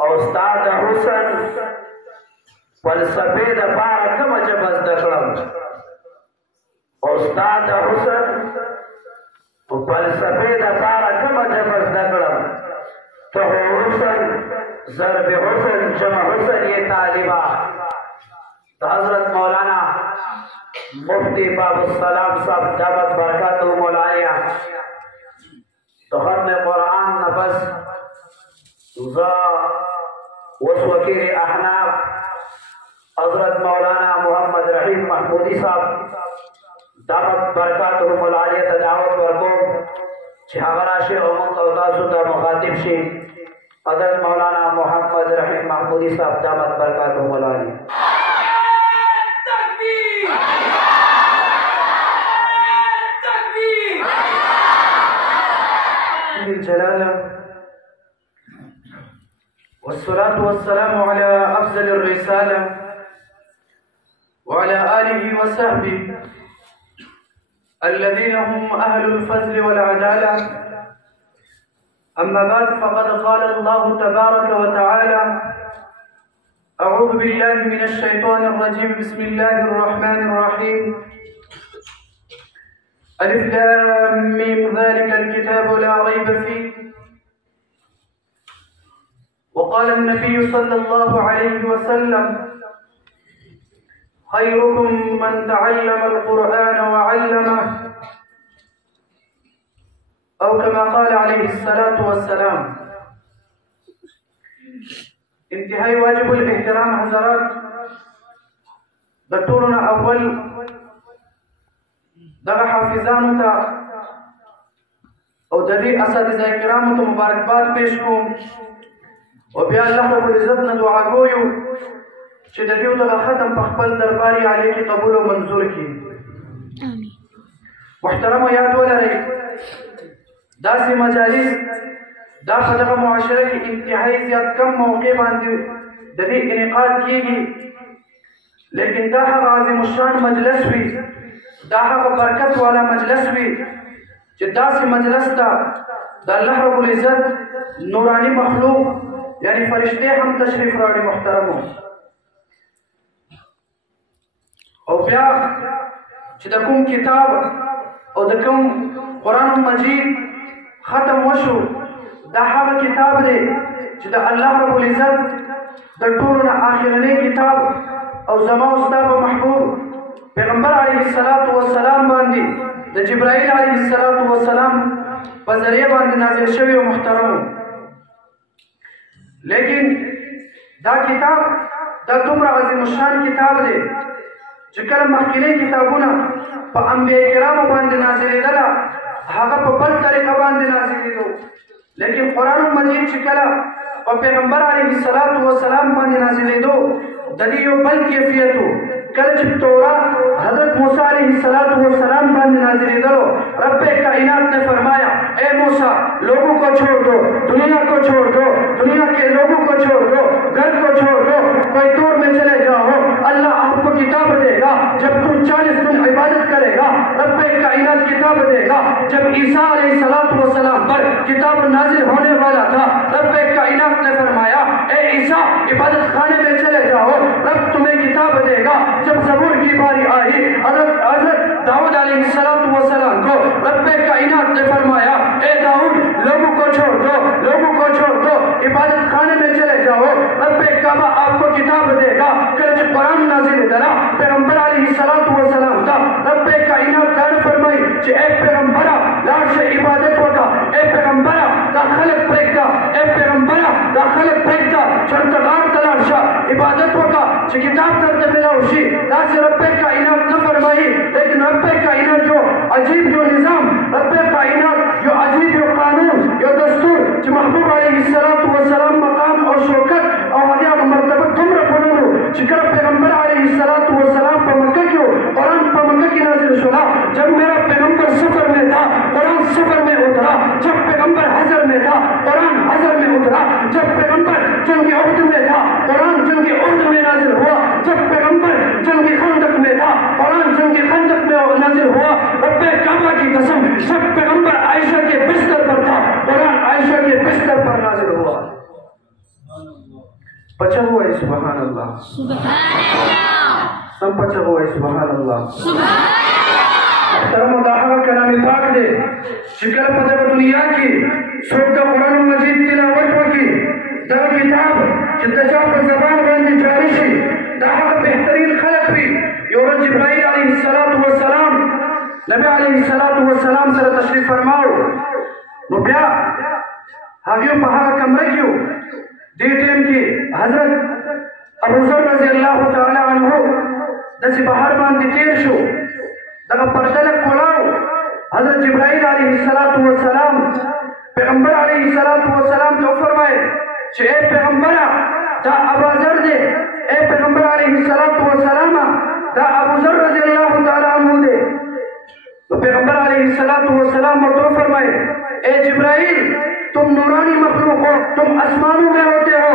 استاد حسن فلسفه د پاره کوم جبز دکړم استاد حسن فلسفه د پاره کوم جبز دکړم تو حسن ضرب حسن جمع حسن یہ طالبہ حضرت مولانا مفتی باب السلام صاحب دعوت برکات مولانا تو ختم قرآن نفس وكيل احناف حضرت مولانا محمد رحیم محمودی صاحب دعوت برکاتهم العالیه دعوت ورکوم چې هغه راشي او موږ او تاسو ته مخاطب شي حضرت مولانا محمد رحیم محمودی صاحب دعوت برکاتهم العالیه جلاله والصلاة والسلام على أفضل الرسالة وعلى آله وصحبه الذين هم أهل الفضل والعدالة أما بعد فقد قال الله تبارك وتعالى أعوذ بالله من الشيطان الرجيم بسم الله الرحمن الرحيم ألف لام ميم ذلك الكتاب لا ريب فيه وقال النبي صلى الله عليه وسلم خيركم من تعلم القرآن وعلمه أو كما قال عليه الصلاة والسلام. انتهائی واجب الاحترام حضرات دکتورنا اول دغه حافظانو ته او د دې اساتذه کرامو ته مبارکباد پیش کوم او بیا الله رب العزت نه دعا کوو چې د دې دغه ختم په خپل دربار علی کې قبول او منظور کړي. امين. محترم یاد ولرئ داسې مجالس دا په دغه معاشره کې انتهایی زیات کم موقع باندې د دې انعقاد کیږي، لیکن دا هغه عظیم الشان مجلس وي، دا هغه برکت والا مجلس وي چې داسې مجلس ته د الله رب العزت نورانی مخلوق یعنی فرشتے هم تشریف راوړي. محترمو او بیا چې د کوم کتاب او د کوم قرآن مجید ختم وشو دا هغه کتاب دی چې د الله رب العزت د ټولو نه آخرنی کتاب او زما او ستا په محبوب پیغمبر علیه الصلاة والسلام باندې د جبرائیل علیه الصلاة والسلام په ذریعه باندې نازل شوی. محترمو لیکن دا کتاب دا دومره عظیم الشان کتاب دی چې کله مخکینی کتابونه په انبیاء کرامو باندې نازلېدله هغه په بل طریقه باندې نازلېدو، لیکن قرآن مجید چې کله په پیغمبر علیه الصلاة والسلام باندې نازلېدو د دې یو بل کیفیت و. کله چې تورات حضرت موسی علیہ السلام باندې نازلېدلو رب کائنات نے فرمایا اے موسی لوگوں کو چھوڑ دو، دنیا کو چھوڑ دو، دنیا کے لوگوں کو چھوڑ دو، گھر کو چھوڑ دو، کوئی دور میں چلے جاؤ، اللہ آپ کو کتاب دے گا جب تم 40 دن عبادت کرے گا. رب کائنات کتاب دے گا. جب عیسیٰ علیہ السلام پر کتاب نازل ہونے والا تھا رب کائنات نے فرمایا اے عیسیٰ عبادت خانے میں چلے جاؤ، رب تمہیں کتاب دے گا. جب زبور کی باری آئی حضرت داؤد علیہ السلام کو رب کائنات نے فرمایا اے داؤد لوگوں کو چھوڑ دو، لوگوں کو چھوڑ دو، عبادت خانے میں چلے جاؤ، رب کعبہ آپ کو کتاب دے گا. کل جب قرآن نازل ہوتا پیغمبر علیہ السلام تھا رب کائنات دار فرمائی کہ اے پیغمبرہ لاش عبادت ہوگا، اے پیغمبرہ دا خلق پریکتا، اے پیغمبرہ دا خلق پریکتا چرتغار تلاشا عبادت ہوگا کہ کتاب کرتے ملا اسی دا سے رب کائنات نہ فرمائی. لیکن رب کائنات جو عجیب جو نظام، رب کائنات جو عجیب جو قانون جو دستور جو محبوب علیہ السلام مقام اور شوکت اور حدیٰ مرتبہ تم رکھنو چکر پیغمبر علیہ السلام پر مکہ کیوں قرآن پر مکہ کی نازل شدہ. جب میرا پیغمبر سفر میں تھا قرآن سفر میں اترا، جب پیغمبر حضر میں تھا قرآن حضر میں اترا، جب پیغمبر جنگ احد میں تھا قرآن جنگ احد میں نازل ہوا، جب پیغمبر جنگ خندق میں تھا قرآن جنگ خندق میں نازل ہوا. رب کعبہ کی قسم جب پیغمبر عائشہ کے بستر پر تھا قرآن عائشہ کے بستر پر نازل ہوا. पचहु है सुभान अल्लाह सब पचहु है सुभान अल्लाह तरम दाहवा कलाम पाक दे शिकर पदक दुनिया की सोच कुरान मजीद तिलावत की दा किताब जिद्दा पर जबान बंद जारी शी दाहवा बेहतरीन खलक भी योर जिब्राइल अलैहिस्सलातु वस्सलाम नबी अलैहिस्सलातु वस्सलाम सर तशरीफ फरमाओ नो ब्या हागियो पहाड़ कमरे क्यों दे टाइम की हजरत अबू ज़र रज़ी अल्लाह तआला अन्हु दसी बाहर बांध तेर शो दगा पर्दलक कोलाओ हजरत जिब्राइल अलैहिस्सलातु वस्सलाम पैगंबर अलैहिस्सलातु वस्सलाम तो फरमाए कि ए पैगंबरा दा अबू ज़र दे ए पैगंबर अलैहिस्सलातु वस्सलाम दा अबू ज़र रज़ी अल्लाह तआला अन्हु दे तो पैगंबर अलैहिस्सलातु वस्सलाम तो फरमाए ए जिब्राइल तुम नूरानी मखलूक हो तुम आसमानों में होते हो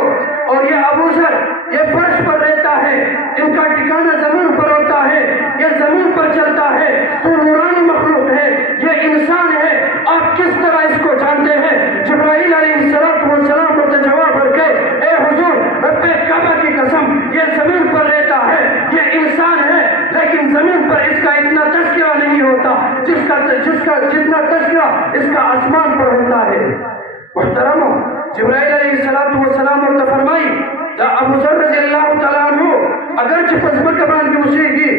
और ये अबू ज़र ये फर्श पर रहता है इनका ठिकाना जमीन पर होता है ये जमीन पर चलता है तो नूरानी मखलूक है ये इंसान है आप किस तरह इसको जानते हैं जिब्राइल अलैहिस्सलातु वस्सलाम को जवाब करके ए हुजूर रब्बे काबा की कसम ये जमीन पर रहता है ये इंसान है लेकिन जमीन पर इसका इतना तज़किरा नहीं होता जितना तज़किरा इसका आसमान पर होता है मुहतरमो जिब्राइल अलैहिस्सलातु वस्सलाम ने फरमाई दा अबू ज़र रज़ी अल्लाह तआला अन्हु अगर पज़मक बांध के उसेगी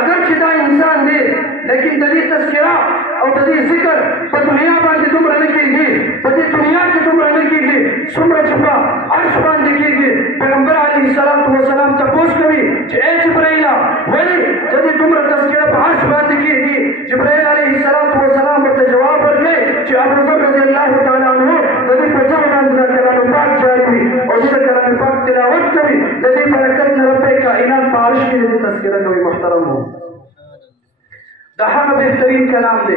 अगर चिदा इंसान दे लेकिन तदी तज़किरा और तदी जिक्र पर दुनिया बांध तुम रहने कीगी पति दुनिया की तुम रहने कीगी सुमर छपा अर्श बांध कीगी पैगंबर अलैहिस्सलातु वस्सलाम तपोस करी जे ए जिब्राइल वली तदी तुम तज़किरा पर अर्श बांध कीगी जिब्राइल अलैहिस्सलातु वस्सलाम ने जवाब दिए कि अबू ज़र रज़ी अल्लाह तआला अन्हु तदी पजम बांध कलाम पाक जारी हुई और इस कलाम पाक तिलावत करी तदी बरकत रब्बे का इनाम पारिश की तज़किरा कोई मुहतरम हो दहा बेहतरीन कलाम दे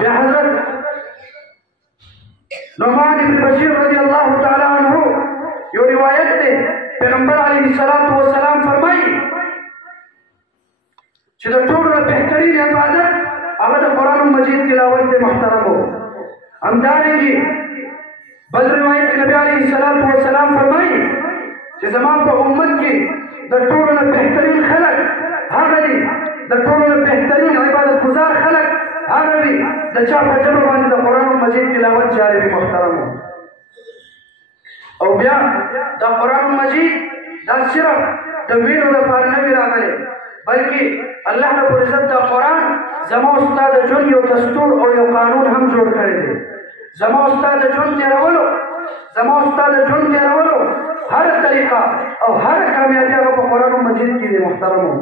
बेहजरत नुमान इब्न बशीर रज़ी अल्लाह तआला अन्हु यो रिवायत दे पैगंबर अलैहिस्सलातु वस्सलाम फरमाई कि तो बेहतरीन इबादत अगर कुरान मजीद तिलावत दे मुहतरम हो हम जानेंगे बल रिवायत नबी अलैहिस्सलातु वस्सलाम फरमाई कि ज़मान पर उम्मत की दटोरना बेहतरीन खलक हागली दटोरना बेहतरीन इबादत गुजार खलक हागली दचा पजम बांध कुरान मजीद तिलावत जारी भी मुहतरम हो और बिया दा कुरान मजीद दा सिर्फ द वीर द पार नबी रागले बल्कि अल्लाह रब्बुल इज्जत दा कुरान जमा उस्ताद जुन यो दस्तूर और यो कानून हम जोड़ करे दे जमा उस्ताद जुन तेरवलो हर तरीका और हर कामयाबी को कुरान मजीद की दे मुहतरम हो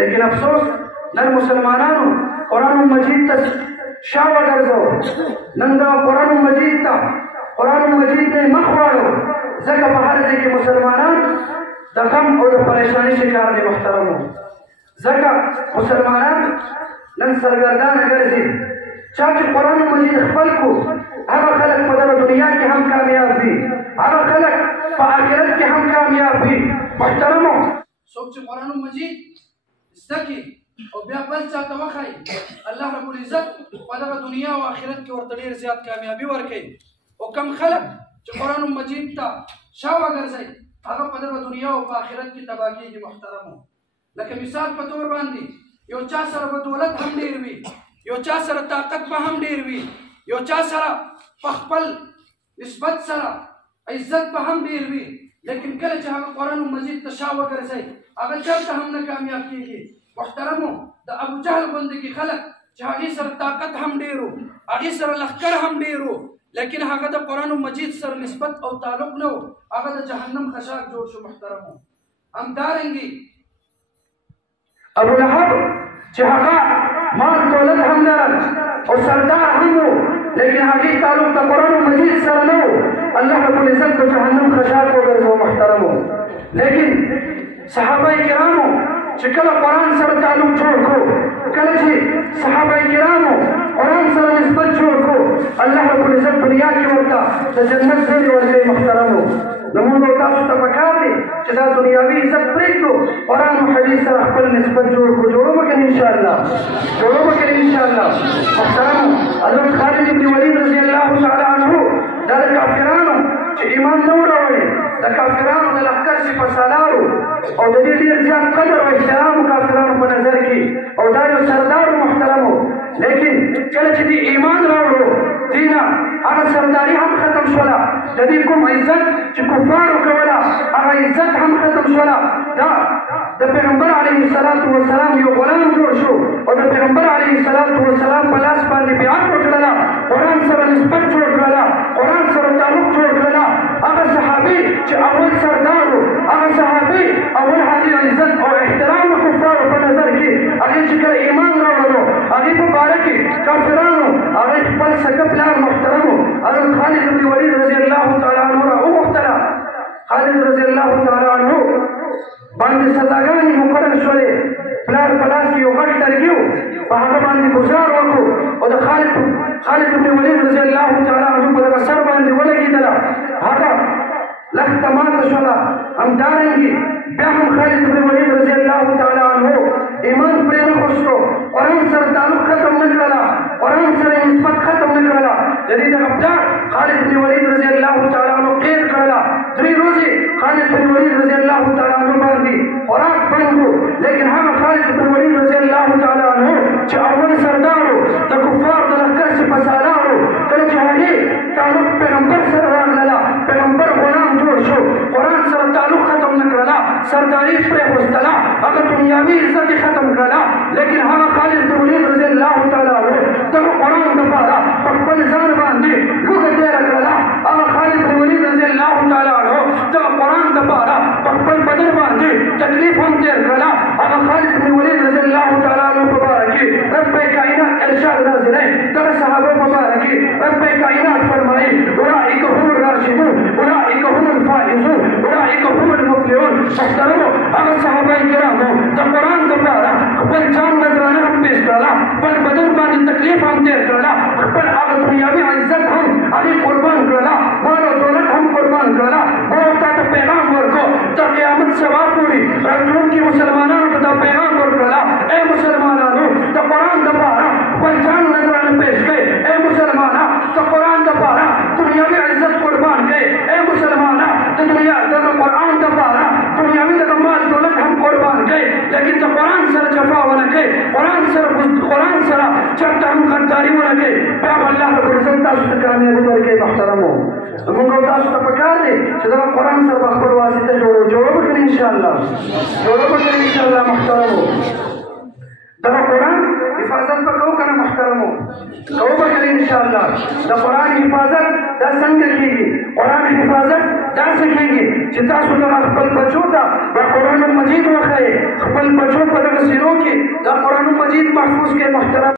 लेकिन अफसोस नन मुसलमानों कुरान मजीद तक शाव गर्जो नंदा कुरान मजीद में मखवाड़ो जगह बाहर से के मुसलमान दखम और परेशानी शिकार दे मुहतरम हो जगह मुसलमान नन सरगर्दान गर्जी चाहे कुरान मजीद खल को हर खलक पदर दुनिया के हम कामयाब भी हर खलक आखिरत के हम कामयाब भी मुहतरम हो सोच कुरान मजीद ज़की और बेबल चाहता वखाई अल्लाह रब्बुल इज्जत पदर दुनिया और आखिरत के और तड़ीर से कामयाबी वर्के और कम खलक जो कुरान मजीद ता शाव अगर से अगर पदर दुनिया और आखिरत की तबाही की मुहतरम हो लेकिन मिसाल पर तौर बांधी यो चा सर बदौलत हम डेरवी यो चा सर ताकत पर हम डेरवी यो चा सर पखपल निस्बत सर इज्जत पर हम डेरवी लेकिन कल चाह कुरान मजीद तशाव अगर से अगर चलता हमने कामयाब की मुहतरम हो द अबू जहल बंदे की खलक चाहे सर ताकत हम डेरो आगे सर लखकर हम डेरो लेकिन अगर कुरान मजीद सर निस्बत और ताल्लुक न हो अगर जहन्नम खशाक जोड़ शो मुहतरम हो हम दारेंगे अबू लहब जहां माल दौलत हम दरन और सरदार हम हो लेकिन आगे ताल्लुक का कुरान मजीद सर न हो अल्लाह रब्बुल इज्जत को जहन्नम खशाक हो गए वो मुहतरम हो लेकिन सहाबाए किरामो चिकल कुरान सर ताल्लुक जोड़ को कल जी सहाबाए किरामो कुरान सर निस्बत जोड़ को अल्लाह रब्बुल इज्जत दुनिया की होता तो जन्नत से वाले मुहतरम हो नमूनो तासु तबकार दे चला दुनियावी इज्जत प्रेम को कुरान और हदीस सर अपने निस्बत जोड़ को जोड़ो मगर इंशाअल्लाह मुहतरम हज़रत खालिद इब्न वलीद रज़ी अल्लाह तआला अन्हु दर काफिरानो चे ईमान न उड़ावे द काफिरानो द लखकर کس په سالارو او د دې ډېر زیات قدر او احترام کافرانو په نظر کې او دا یو سردار محترم لیکن کله چې دې ایمان راوړو دینا هغه سرداري هم ختم شوله د دې کوم عزت چې کفارو کوله هغه عزت هم ختم شوله دا د پیغمبر علیه السلام یو غلام جوړ شو او د پیغمبر علیه السلام په لاس باندې بیعت وکړله قرآن سره نسبت جوړ کړله قرآن سره تعلق جوړ کړله هغه صحابي چې اول سردار و هغه صحابي اول هغې عزت او احترام کفارو په نظر کې هغې چې کله ایمان راوړلو هغې په باره کې کافرانو هغې خپل سکه پلار محترم و حضرت خالد بن ولید رضی الله تعالی عنه را وغوښتله خالد رضی الله تعالی عنه باندې سزاګانې مقرر شولې پلار په لاس کې یو غټ لرګي و په هغه باندې ګزار وکړو او د خالد بن ولید رضی الله تعالی عنه په دغه سر باندې ولګېدله هغه لښته ماته شوله همدارنګې بیا هم خالد بن ولید رضی الله تعالی عنه ایمان پرې نه خوښتو قرآن سره تعلق ختم نه کړله قرآن سره نسبت ختم نه کړله د دې دغه پلار خالد بن ولید رضی الله تعالی عنه قید کړله 3 ورځې خالد بن ولید رضی الله تعالی عنه باندې خوراک بند و لیکن هغه خالد بن ولید رضی الله تعالی عنه چې اول سردار و د کفار د لښکر سپهسالار و کله چې هغې تعلق پیغمبر سره راغلله پیغمبر غلام جوړ شو قرآن سره تعلق ختم نه کړله سرداري پرېښودله هغه دنیاوي عزت یې ختم کړله لیکن هغه خالد بن ولید رضی الله تعالی عنه دغه قرآن دپاره په خپل ځان باندې لوږه تېره کړله هغه خالد بن ولید رضی الله تعالی عنه دغه قرآن دپاره په خپل بدن باندې تکلیف هم تېر کړله هغه خالد بن ولید رضی الله تعالی عنه په باره کې رب کائنات ارشاد نازلی دغه صحابه په باره کې رب کائنات فرمایي اولئک هم الراشدون اولئک هم الفائزون اولئک هم المفلحون محترمو هغه صحابه کرامو د قرآن دپاره خپل جان نذرانه هم پیش کړله خپل بدن باندې تکلیف هم تېر کړله خپل هغه دنیاوي عزت هم هغې قربان کړله مال او دولت هم قربان کړله ما ورته ته پیغام ورکړو تر قیامت سبا پورې راتلونکي مسلمانانو ته دا پیغام ورکړله ای مسلمانانو د قرآن دپاره خپل جان نذرانه پیش کړئ ای مسلمانه د قرآن دپاره دنیاوي عزت قربان کړئ ای مسلمانه د قرآن دپاره دنیاوي دغه مال دولت هم قربان کړئ لیکن د قرآن سره جفا ونه کړئ قرآن سره چېرته هم غداري ونه کړئ بیا به الله رب العزت تاسو ته کامیابي درکړي محترمو موږ او تاسو ته پکار دی چې دغه قرآن سره به خپل واسطه جوړه وکړي انشاءالله محترمو دغه قرآن حفاظت به کوو که نه محترمو کوو به که انشاءالله د قرآن حفاظت دا څنګه کېږي قرآن حفاظت داسې کېږي چې تاسو دغه خپل بچو ته د قرآن مجید وښایئ خپل بچو په دغه سیرو کې د قرآن مجید محفوظ کړئ محترم